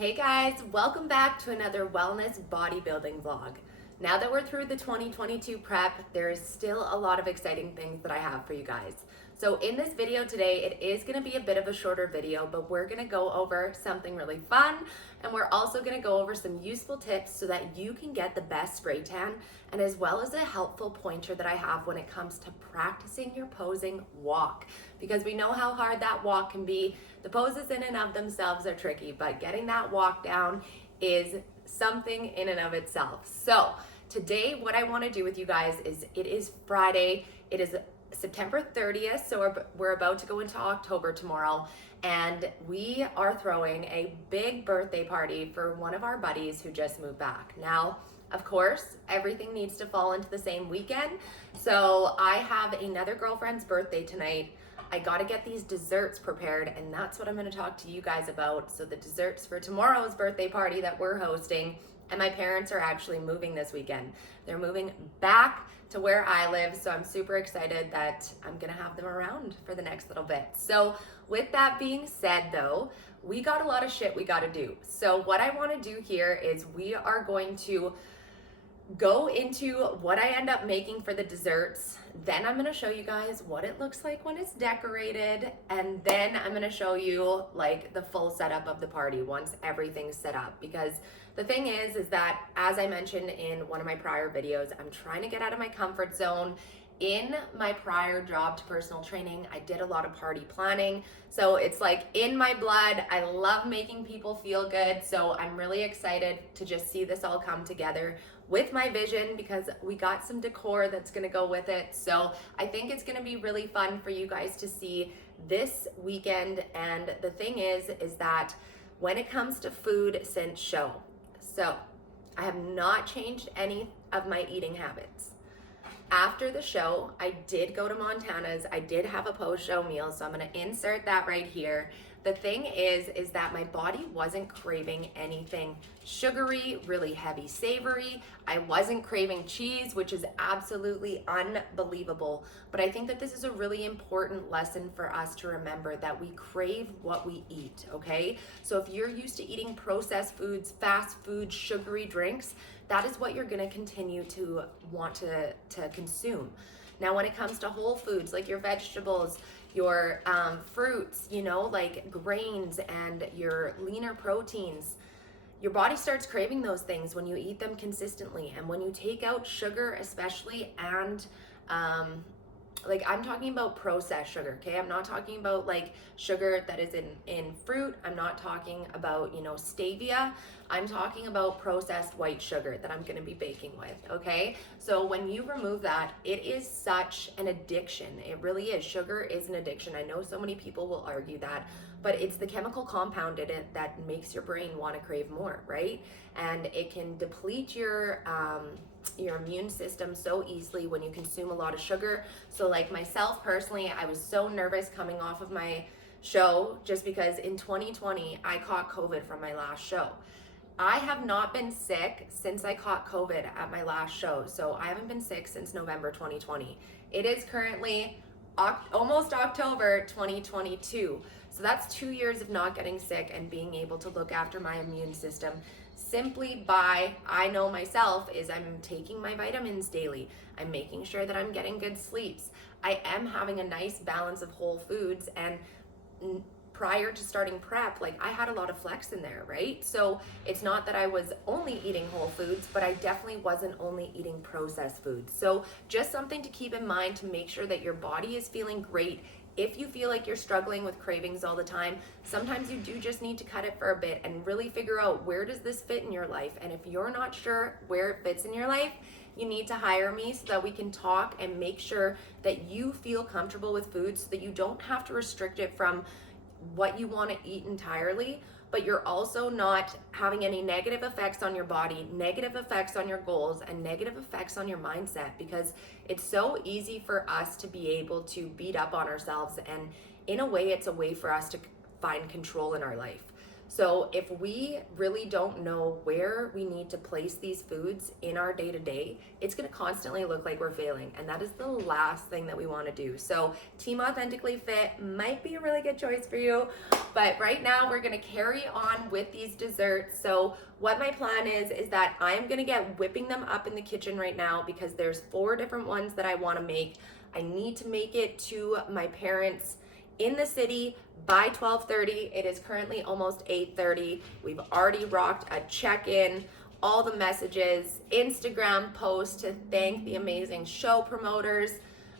Hey guys, welcome back to another wellness bodybuilding vlog. Now that we're through the 2022 prep, there is still a lot of exciting things that I have for you guys. So in this video today, it is gonna be a bit of a shorter video, but we're gonna go over something really fun, and we're also gonna go over some useful tips so that you can get the best spray tan, and as well as a helpful pointer that I have when it comes to practicing your posing walk. Because we know how hard that walk can be. The poses in and of themselves are tricky, but getting that walk down is something in and of itself. So today what I want to do with you guys is, it is Friday, it is September 30th, so we're about to go into October tomorrow, and we are throwing a big birthday party for one of our buddies who just moved back. Now, of course, everything needs to fall into the same weekend, so I have another girlfriend's birthday tonight. I gotta get these desserts prepared, and that's what I'm gonna talk to you guys about. So the desserts for tomorrow's birthday party that we're hosting, and my parents are actually moving this weekend. They're moving back to where I live, so I'm super excited that I'm gonna have them around for the next little bit. So with that being said though, we got a lot of shit we gotta do. So what I wanna do here is we are going to go into what I end up making for the desserts. Then I'm gonna show you guys what it looks like when it's decorated, and then I'm gonna show you like the full setup of the party once everything's set up. Because the thing is that, as I mentioned in one of my prior videos, I'm trying to get out of my comfort zone. In my prior job to personal training, I did a lot of party planning. So it's like in my blood. I love making people feel good. So I'm really excited to just see this all come together with my vision, because we got some decor that's gonna go with it. So I think it's gonna be really fun for you guys to see this weekend. And the thing is that when it comes to food since show, so I have not changed any of my eating habits. After the show, I did go to Montana's. I did have a post-show meal, so I'm gonna insert that right here. The thing is that my body wasn't craving anything sugary, really heavy savory. I wasn't craving cheese, which is absolutely unbelievable. But I think that this is a really important lesson for us to remember, that we crave what we eat, okay? So if you're used to eating processed foods, fast food, sugary drinks, that is what you're gonna continue to want to consume. Now, when it comes to whole foods, like your vegetables, your fruits, you know, like grains and your leaner proteins, your body starts craving those things when you eat them consistently. And when you take out sugar especially, and like I'm talking about processed sugar, okay? I'm not talking about like sugar that is in fruit. I'm not talking about, you know, stevia. I'm talking about processed white sugar that I'm gonna be baking with, okay? So when you remove that, it is such an addiction. It really is. Sugar is an addiction. I know so many people will argue that, but it's the chemical compound in it that makes your brain wanna crave more, right? And it can deplete your immune system so easily when you consume a lot of sugar. So like myself personally, I was so nervous coming off of my show, just because in 2020, I caught COVID from my last show. I have not been sick since I caught COVID at my last show. So I haven't been sick since November 2020. It is currently almost October 2022. So that's 2 years of not getting sick and being able to look after my immune system simply by, I know myself, is I'm taking my vitamins daily. I'm making sure that I'm getting good sleeps. I am having a nice balance of whole foods, and prior to starting prep, like I had a lot of flex in there, right? So it's not that I was only eating whole foods, but I definitely wasn't only eating processed foods. So just something to keep in mind to make sure that your body is feeling great. If you feel like you're struggling with cravings all the time, sometimes you do just need to cut it for a bit and really figure out, where does this fit in your life? And if you're not sure where it fits in your life, you need to hire me so that we can talk and make sure that you feel comfortable with food, so that you don't have to restrict it from what you want to eat entirely, but you're also not having any negative effects on your body, negative effects on your goals, and negative effects on your mindset. Because it's so easy for us to be able to beat up on ourselves, and in a way, it's a way for us to find control in our life. So if we really don't know where we need to place these foods in our day-to-day, it's gonna constantly look like we're failing. And that is the last thing that we wanna do. So Team Authentically Fit might be a really good choice for you. But right now we're gonna carry on with these desserts. So what my plan is that I'm gonna get whipping them up in the kitchen right now because there's 4 different ones that I wanna make. I need to make it to my parents in the city by 12:30. It is currently almost 8:30. We've already rocked a check-in, all the messages, Instagram post to thank the amazing show promoters.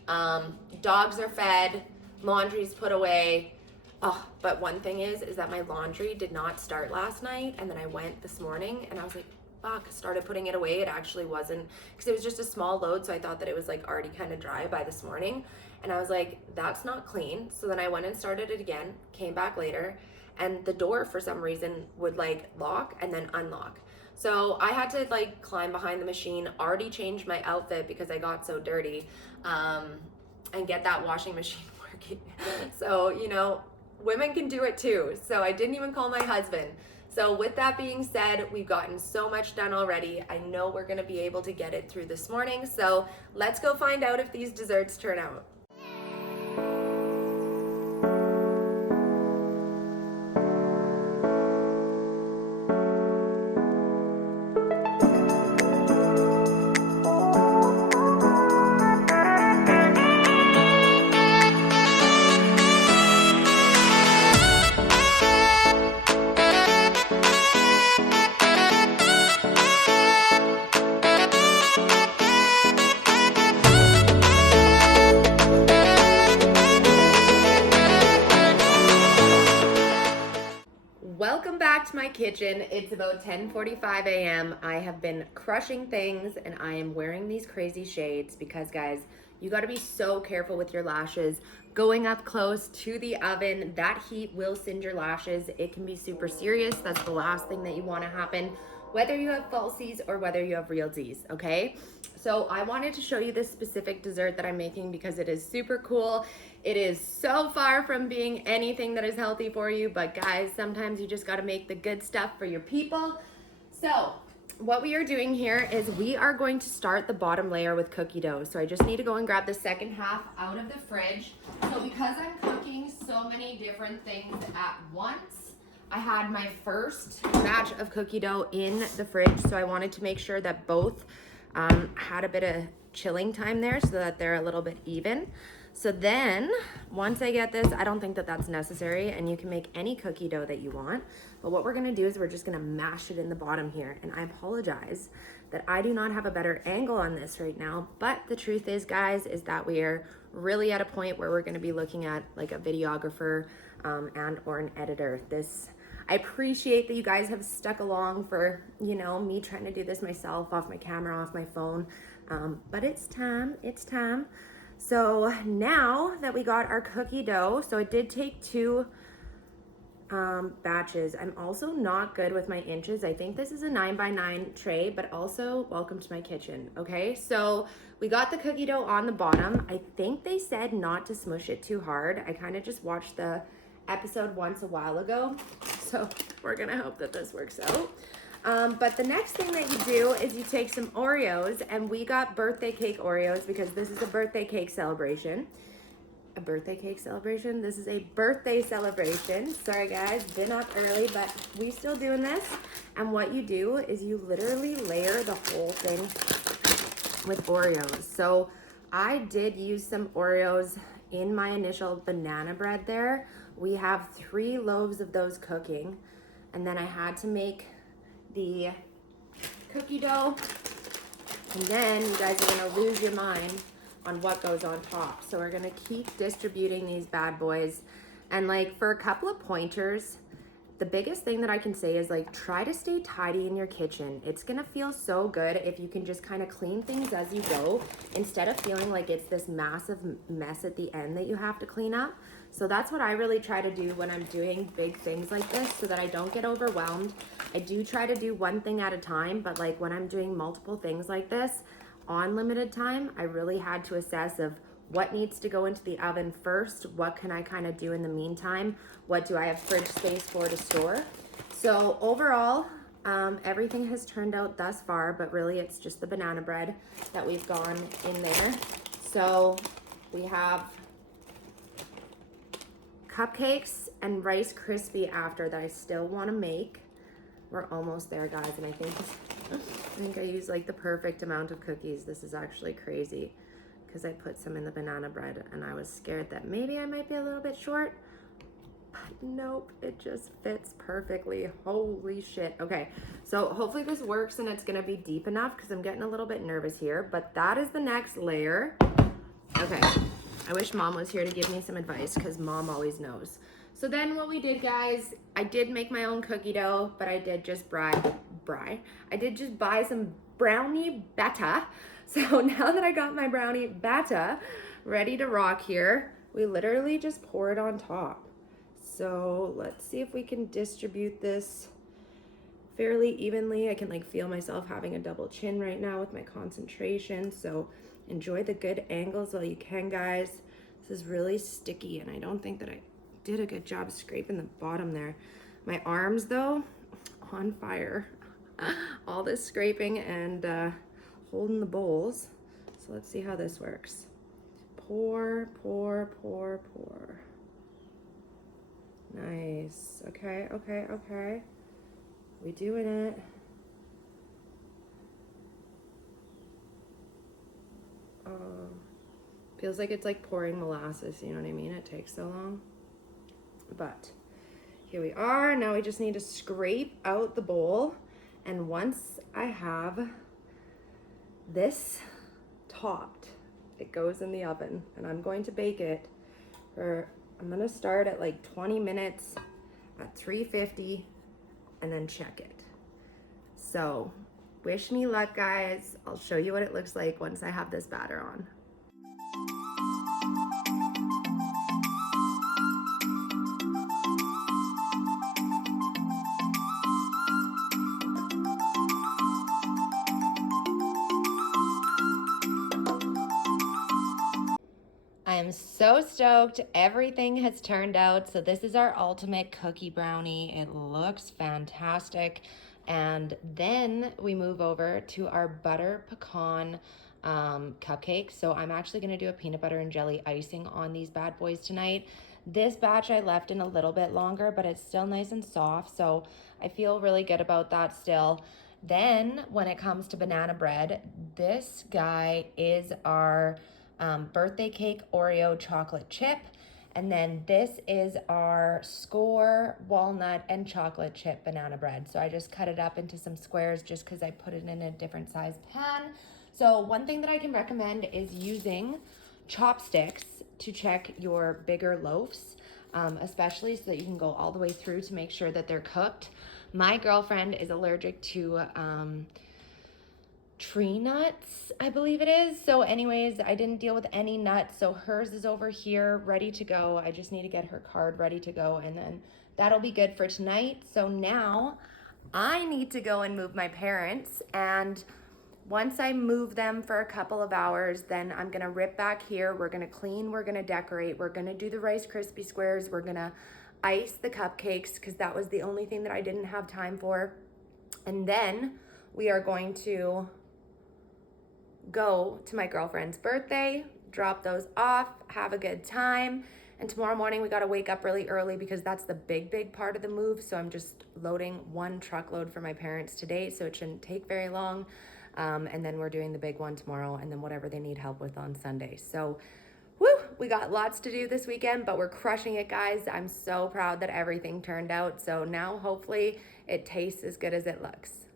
Dogs are fed, laundry's put away. Oh, but one thing is that my laundry did not start last night, and then I went this morning and I was like, fuck, started putting it away. It actually wasn't, because it was just a small load, so I thought that it was like already kind of dry by this morning. And I was like, that's not clean. So then I went and started it again, came back later, and the door for some reason would like lock and then unlock. So I had to like climb behind the machine, already changed my outfit because I got so dirty, and get that washing machine working. So, you know, women can do it too. So I didn't even call my husband. So with that being said, we've gotten so much done already. I know we're gonna be able to get it through this morning. So let's go find out if these desserts turn out. Welcome back to my kitchen. It's about 10:45 a.m. I have been crushing things and I am wearing these crazy shades because, guys, you got to be so careful with your lashes. Going up close to the oven, that heat will singe your lashes. It can be super serious. That's the last thing that you want to happen, whether you have falsies or whether you have realsies, okay? So I wanted to show you this specific dessert that I'm making because it is super cool. It is so far from being anything that is healthy for you, but guys, sometimes you just gotta make the good stuff for your people. So what we are doing here is we are going to start the bottom layer with cookie dough. So I just need to go and grab the second half out of the fridge. So because I'm cooking so many different things at once, I had my first batch of cookie dough in the fridge. So I wanted to make sure that both had a bit of chilling time there so that they're a little bit even. So then once I get this, I don't think that that's necessary, and you can make any cookie dough that you want. But what we're gonna do is we're just gonna mash it in the bottom here. And I apologize that I do not have a better angle on this right now. But the truth is, guys, is that we are really at a point where we're gonna be looking at like a videographer and or an editor. I appreciate that you guys have stuck along for, you know, me trying to do this myself off my camera, off my phone. But it's time. So now that we got our cookie dough, so it did take 2 batches. I'm also not good with my inches. I think this is a 9x9 tray, but also welcome to my kitchen, okay? So we got the cookie dough on the bottom. I think they said not to smush it too hard. I kind of just watched the episode once a while ago, so we're gonna hope that this works out. But the next thing that you do is you take some Oreos, and we got birthday cake Oreos because this is a birthday cake celebration. A birthday cake celebration? This is a birthday celebration. Sorry guys, been up early, but we still doing this. And what you do is you literally layer the whole thing with Oreos. So I did use some Oreos in my initial banana bread there. We have 3 loaves of those cooking, and then I had to make the cookie dough, and then you guys are gonna lose your mind on what goes on top. So we're gonna keep distributing these bad boys. And like for a couple of pointers, the biggest thing that I can say is like try to stay tidy in your kitchen. It's gonna feel so good if you can just kind of clean things as you go instead of feeling like it's this massive mess at the end that you have to clean up. So that's what I really try to do when I'm doing big things like this so that I don't get overwhelmed. I do try to do one thing at a time, but like when I'm doing multiple things like this on limited time, I really had to assess of what needs to go into the oven first, what can I kind of do in the meantime, what do I have fridge space for to store, So overall, everything has turned out thus far, but really it's just the banana bread that we've gone in there. So we have cupcakes and Rice Krispie after that I still want to make. We're almost there, guys, and I think I used like the perfect amount of cookies. This is actually crazy because I put some in the banana bread and I was scared that maybe I might be a little bit short, but nope, it just fits perfectly. Holy shit. Okay, so hopefully this works and it's gonna be deep enough because I'm getting a little bit nervous here, but that is the next layer. Okay, I wish Mom was here to give me some advice because Mom always knows. So then what we did, guys, I did make my own cookie dough, but I did just I did just buy some brownie batter. So now that I got my brownie batter ready to rock here, we literally just pour it on top. So let's see if we can distribute this fairly evenly. I can like feel myself having a double chin right now with my concentration. So enjoy the good angles while you can, guys. This is really sticky and I don't think that I did a good job scraping the bottom there. My arms though, on fire. All this scraping and holding the bowls. So let's see how this works. Pour, pour, pour, pour. Nice. Okay, okay, okay. We doing it. Feels like it's like pouring molasses, you know what I mean? It takes so long. But here we are. Now we just need to scrape out the bowl. And once I have this topped, it goes in the oven and I'm going to bake it for, I'm gonna start at like 20 minutes at 350 and then check it. So wish me luck, guys. I'll show you what it looks like once I have this batter on. I'm so stoked. Everything has turned out. So this is our ultimate cookie brownie. It looks fantastic. And then we move over to our butter pecan cupcakes. So I'm actually going to do a peanut butter and jelly icing on these bad boys tonight. This batch I left in a little bit longer, but it's still nice and soft. So I feel really good about that still. Then when it comes to banana bread, this guy is our birthday cake Oreo chocolate chip. And then this is our Score walnut and chocolate chip banana bread. So I just cut it up into some squares just because I put it in a different size pan. So one thing that I can recommend is using chopsticks to check your bigger loaves, especially so that you can go all the way through to make sure that they're cooked. My girlfriend is allergic to tree nuts, I believe it is. So anyways, I didn't deal with any nuts. So hers is over here ready to go. I just need to get her card ready to go and then that'll be good for tonight. So now I need to go and move my parents, and once I move them for a couple of hours, then I'm gonna rip back here. We're gonna clean, we're gonna decorate, we're gonna do the Rice Krispie squares, we're gonna ice the cupcakes because that was the only thing that I didn't have time for. And then we are going to go to my girlfriend's birthday, drop those off, have a good time. And tomorrow morning we got to wake up really early because that's the big part of the move. So I'm just loading one truckload for my parents today, so it shouldn't take very long. And then we're doing the big one tomorrow, and then whatever they need help with on Sunday. So woo, we got lots to do this weekend, but we're crushing it, guys. I'm so proud that everything turned out. So now hopefully it tastes as good as it looks.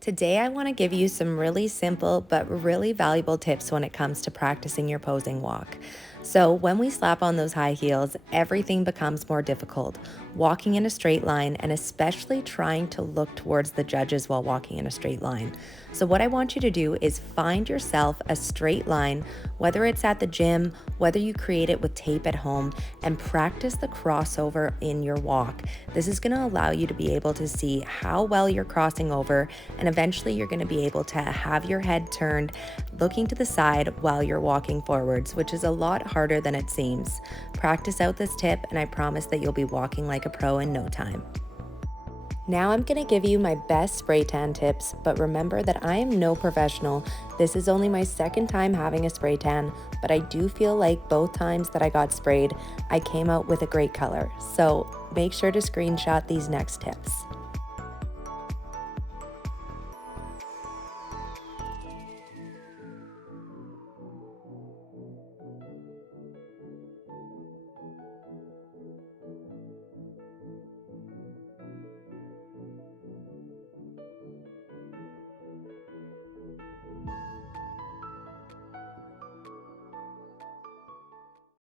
Today I want to give you some really simple but really valuable tips when it comes to practicing your posing walk. So when we slap on those high heels, everything becomes more difficult. Walking in a straight line, and especially trying to look towards the judges while walking in a straight line. So what I want you to do is find yourself a straight line, whether it's at the gym, whether you create it with tape at home, and practice the crossover in your walk. This is going to allow you to be able to see how well you're crossing over, and eventually you're going to be able to have your head turned, looking to the side while you're walking forwards, which is a lot harder than it seems. Practice out this tip, and I promise that you'll be walking like a pro in no time. Now I'm going to give you my best spray tan tips, but remember that I am no professional. This is only my second time having a spray tan, but I do feel like both times that I got sprayed, I came out with a great color. So make sure to screenshot these next tips.